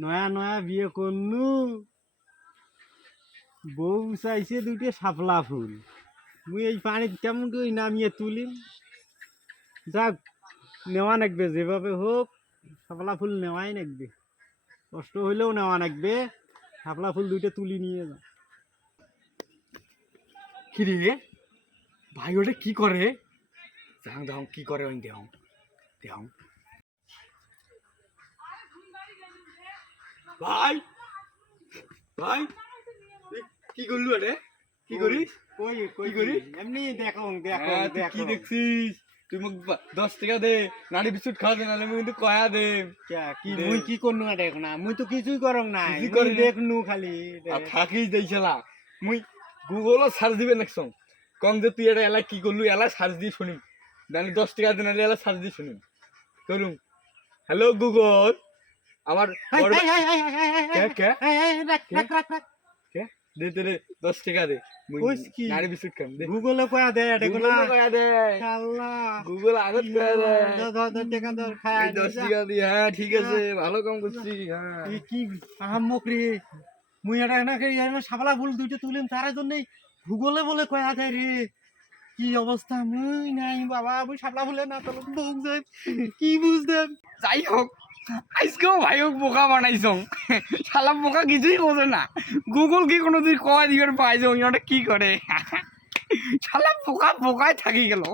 নয়া নয়া বিয়ে করনু, বউ চাইছে দুটো শাপলা ফুল। মুই এই পানি কেমন করে নামিয়ে তুলিম। যাক, নেওয়া নাকবে, যেভাবে হোক শাপলা ফুল নেওয়াই নাকবে, কষ্ট হইলেও নেওয়া নাকবে। শাপলা ফুল দুইটা তুলি নিয়ে যা। কিরে ভাই ওটা কি করে? দেখাম দেখাম কি করে, ওই দেখাম দেখাম। ভাই ভাই কি করলু এটা? কি করিস? কই কই কি করিস? এমনি দেখো দেখো হ্যাঁ, তুই কি দেখছিস? তুই মোক 10 টাকা দে, নাড়ি বিস্কুট খাওয়া দে, নাহলে আমি কিন্তু কয়া দে। কি দে। মুই কি করনু এটা এখন? মুই তো কিছুই করং নাই, কিছুই মুই করি নাই। দেখনু খালি। আর থাকিস দেইছলা মুই গুগলও সার্চ দিবে নেক্সং কম যে তুই এটা এলা কি করলু, এলা সার্চ দিয়ে শুনিম, নাহলে 10 টাকা দে, নাহলে এলা সার্চ দিয়ে শুনিম করুম। হ্যালো গুগল, আমার বড় কে কে কে দে দে 10 টাকা দে, মুই কইস কি? নাড়ি বিস্কুট খাম দে। গুগলে কয়া দে এটা কোনা। গুগল কয়া দে, আল্লাহ, গুগল আগত কয়া দে। ধর টাকা ধর খায়। এই 10 টাকা দি, হ্যাঁ ঠিক আছে, ভালো কাম করছিস। হ্যাঁ কি আহাম্মক রে, মুই এটা না শাপলা ফুল দুইটা তুলিম তার জন্যই ভূগোলে বলে কয়া দেয় রে। কি অবস্থা, মুই নাই বাবা, মুই শাপলা ফুলে না তুলুম, বুঝতে কি বুঝতাম। যাই হোক, আজকেও ভাই হোক বোকা বানাইছ, শালা বোকা কিছুই বোঝে না। গুগল কি কোনোদিন কয় দিবেন পাইছে ওটা কি করে? শালা বোকা বোকায় থাকি গেল,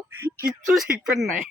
কিচ্ছু শিখবেন নাই।